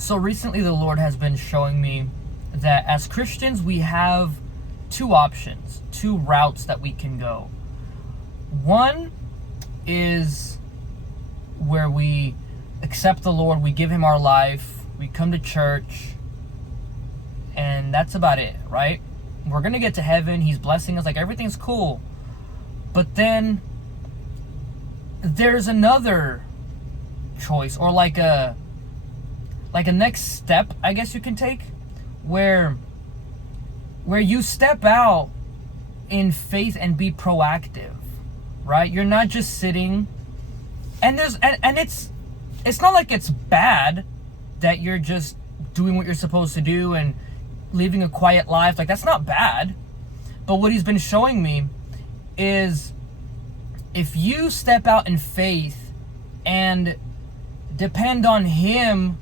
So recently the Lord has been showing me that as Christians we have two options, two routes that we can go. One is where we accept the Lord, we give him our life, we come to church, and that's about it, right? We're gonna get to heaven, he's blessing us, like everything's cool. But then there's another choice, or like a next step, I guess you can take, where you step out in faith and be proactive, right? You're not just sitting, and it's not like it's bad that you're just doing what you're supposed to do and living a quiet life. Like, that's not bad. But what he's been showing me is if you step out in faith and depend on him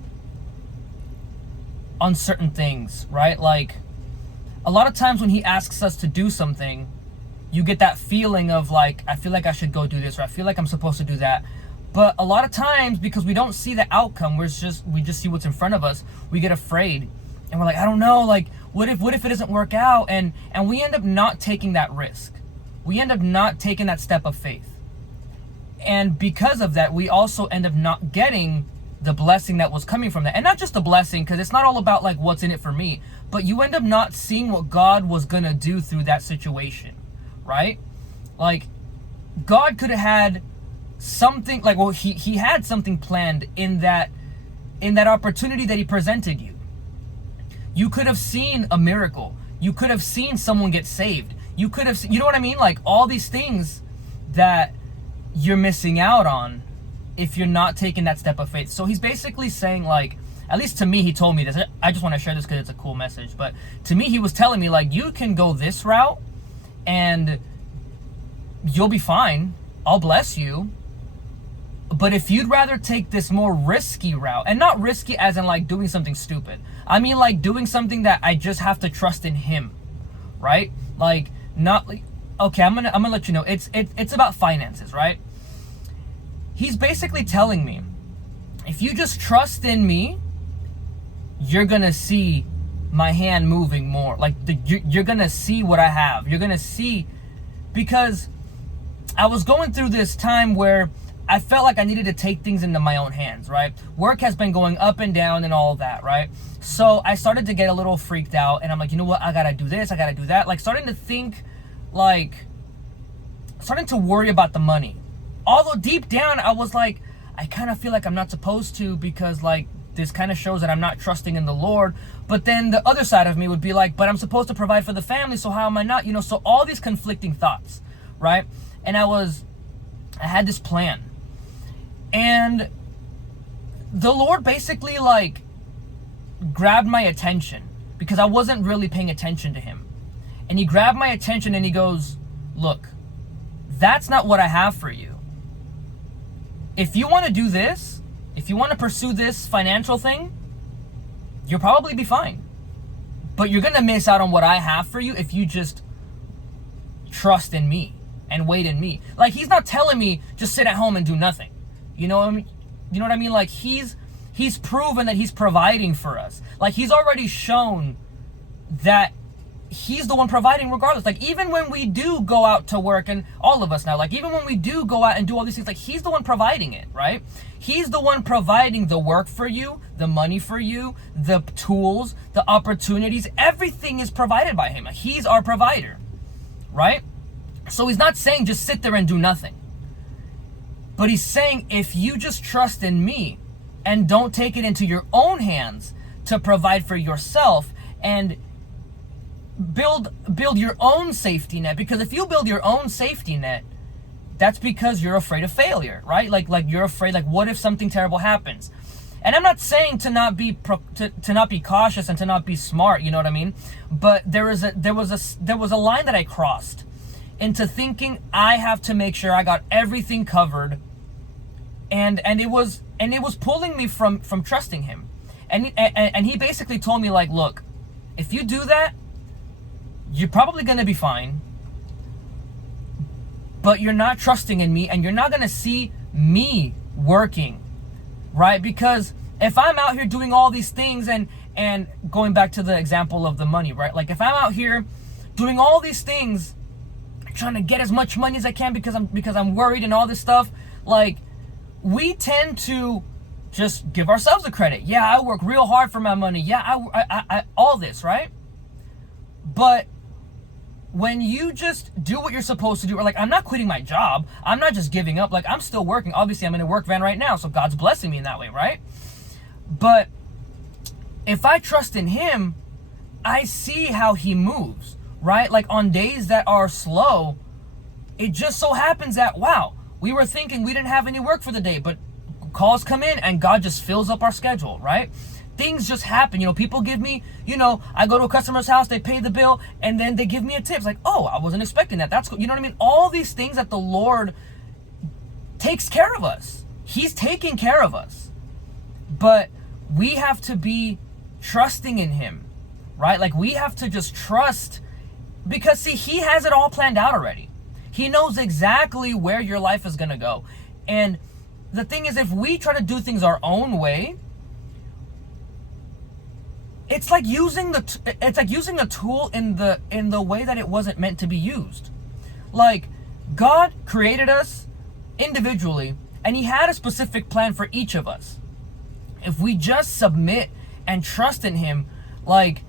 on certain things, right? Like, a lot of times when he asks us to do something, you get that feeling of like, I feel like I should go do this, or I feel like I'm supposed to do that. But a lot of times, because we don't see the outcome, we just see what's in front of us, we get afraid. And we're like, I don't know, like, what if it doesn't work out? And we end up not taking that risk. We end up not taking that step of faith. And because of that, we also end up not getting the blessing that was coming from that. And not just the blessing, because it's not all about like what's in it for me, but you end up not seeing what God was gonna do through that situation, right? Like, God could have had something, like, well, he had something planned in that opportunity that he presented you. You could have seen a miracle. You could have seen someone get saved. You could have, you know what I mean? Like, all these things that you're missing out on if you're not taking that step of faith. So he's basically saying, like, at least to me, he told me this. I just want to share this because it's a cool message. But to me, he was telling me, like, you can go this route and you'll be fine. I'll bless you. But if you'd rather take this more risky route, and not risky as in like doing something stupid, I mean like doing something that I just have to trust in him, right? Like, not like, okay, I'm gonna let you know, it's about finances, right? He's basically telling me, if you just trust in me, you're gonna see my hand moving more. Like, you're gonna see what I have. You're gonna see, because I was going through this time where I felt like I needed to take things into my own hands, right? Work has been going up and down and all of that, right? So I started to get a little freaked out, and I'm like, you know what? I gotta do this, I gotta do that. Like, starting to think, like, starting to worry about the money. Although deep down, I was like, I kind of feel like I'm not supposed to, because like, this kind of shows that I'm not trusting in the Lord. But then the other side of me would be like, but I'm supposed to provide for the family, so how am I not? You know, so all these conflicting thoughts, right? And I had this plan. And the Lord basically like grabbed my attention, because I wasn't really paying attention to him. And he grabbed my attention and he goes, look, that's not what I have for you. If you want to do this, if you want to pursue this financial thing, you'll probably be fine. But you're going to miss out on what I have for you if you just trust in me and wait in me. Like, he's not telling me just sit at home and do nothing. You know what I mean? You know what I mean? Like, he's proven that he's providing for us. Like, he's already shown that he's the one providing regardless. Like, even when we do go out to work, and all of us now, like, even when we do go out and do all these things, like, he's the one providing it, right? He's the one providing the work for you, the money for you, the tools, the opportunities. Everything is provided by him. Like, he's our provider, right? So he's not saying just sit there and do nothing. But he's saying, if you just trust in me and don't take it into your own hands to provide for yourself and build your own safety net, because if you build your own safety net, that's because you're afraid of failure, right? Like you're afraid, like, what if something terrible happens? And I'm not saying to not be to not be cautious and to not be smart, you know what I mean? But there was a line that I crossed into thinking I have to make sure I got everything covered. And it was pulling me from trusting him. And he basically told me, like, look, if you do that, you're probably going to be fine, but you're not trusting in me, and you're not going to see me working, right? Because If I'm out here doing all these things and going back to the example of the money, right? Like if I'm out here doing all these things, trying to get as much money as I can because I'm worried and all this stuff, like we tend to just give ourselves the credit. Yeah, I work real hard for my money. Yeah, I all this, right? But when you just do what you're supposed to do, or like, I'm not quitting my job, I'm not just giving up, like I'm still working. Obviously I'm in a work van right now, so God's blessing me in that way, right? But if I trust in him, I see how he moves, right? Like on days that are slow, it just so happens that, wow, we were thinking we didn't have any work for the day, but calls come in and God just fills up our schedule, right? Things just happen. People give me, I go to a customer's house, they pay the bill, and then they give me a tip. It's like, oh, I wasn't expecting that. That's cool. You know what I mean? All these things that the Lord takes care of us. He's taking care of us. But we have to be trusting in him, right? Like we have to just trust, because see, he has it all planned out already. He knows exactly where your life is going to go. And the thing is, if we try to do things our own way, it's like using a tool in the way that it wasn't meant to be used. Like God created us individually, and he had a specific plan for each of us. If we just submit and trust in him, like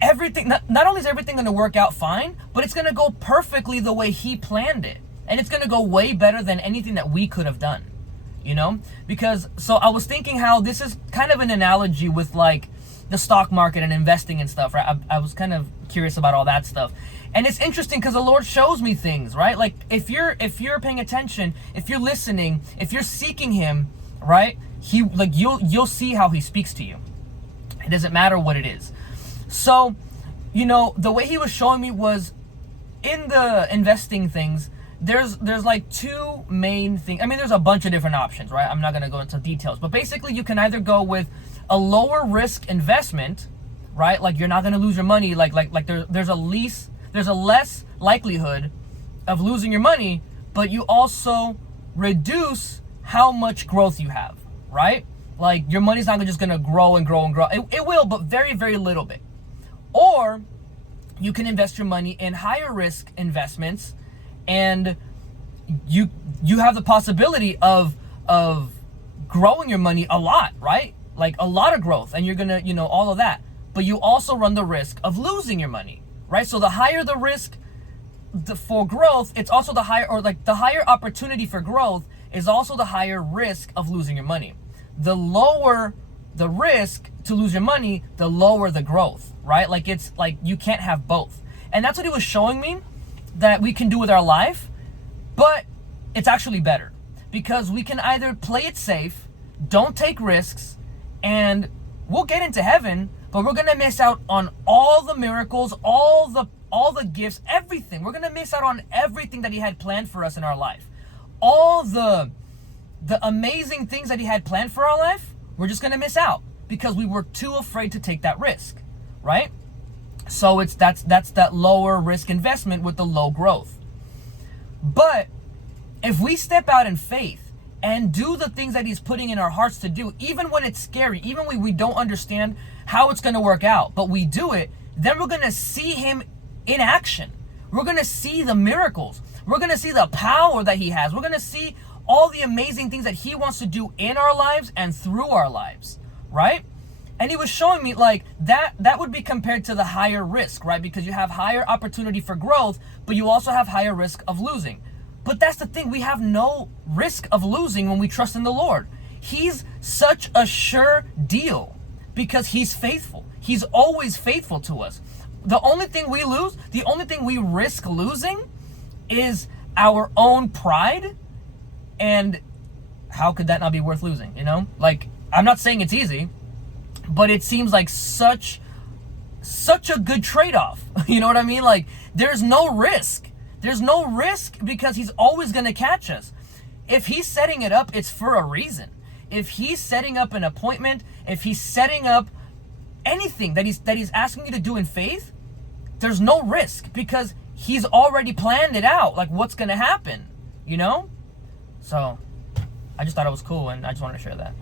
everything, not only is everything going to work out fine, but it's going to go perfectly the way he planned it. And it's going to go way better than anything that we could have done, Because, so I was thinking how this is kind of an analogy with like the stock market and investing and stuff, right? I was kind of curious about all that stuff. And it's interesting because the Lord shows me things, right? Like if you're paying attention, if you're listening, if you're seeking him, right? You'll see how he speaks to you. It doesn't matter what it is. So, the way he was showing me was in the investing things, there's like two main things. I mean, there's a bunch of different options, right? I'm not going to go into details, but basically you can either go with a lower risk investment, right? Like you're not going to lose your money. Like there's a less likelihood of losing your money, but you also reduce how much growth you have, right? Like your money's not just going to grow and grow and grow. It will, but very, very little bit. Or you can invest your money in higher risk investments, and you have the possibility of growing your money a lot, right? Like a lot of growth, and you're gonna, all of that. But you also run the risk of losing your money, right? So the higher the risk for growth, it's also the higher opportunity for growth is also the higher risk of losing your money. The lower the risk to lose your money, the lower the growth, right? Like it's like you can't have both. And that's what he was showing me that we can do with our life, but it's actually better because we can either play it safe, don't take risks, and we'll get into heaven, but we're gonna miss out on all the miracles, all the gifts, everything. We're gonna miss out on everything that he had planned for us in our life. All the amazing things that he had planned for our life, we're just gonna miss out because we were too afraid to take that risk, right? So that's that lower risk investment with the low growth. But if we step out in faith and do the things that he's putting in our hearts to do, even when it's scary, even when we don't understand how it's going to work out, but we do it, then we're going to see him in action. We're going to see the miracles. We're going to see the power that he has. We're going to see all the amazing things that he wants to do in our lives and through our lives, right? And he was showing me like that would be compared to the higher risk, right? Because you have higher opportunity for growth, but you also have higher risk of losing. But that's the thing, we have no risk of losing when we trust in the Lord. He's such a sure deal because he's faithful. He's always faithful to us. The only thing we lose, the only thing we risk losing is our own pride. And how could that not be worth losing, Like, I'm not saying it's easy, but it seems like such a good trade-off. You know what I mean? Like, there's no risk. There's no risk because he's always going to catch us. If he's setting it up, it's for a reason. If he's setting up an appointment, if he's setting up anything that he's asking you to do in faith, there's no risk because he's already planned it out, like what's going to happen, So I just thought it was cool, and I just wanted to share that.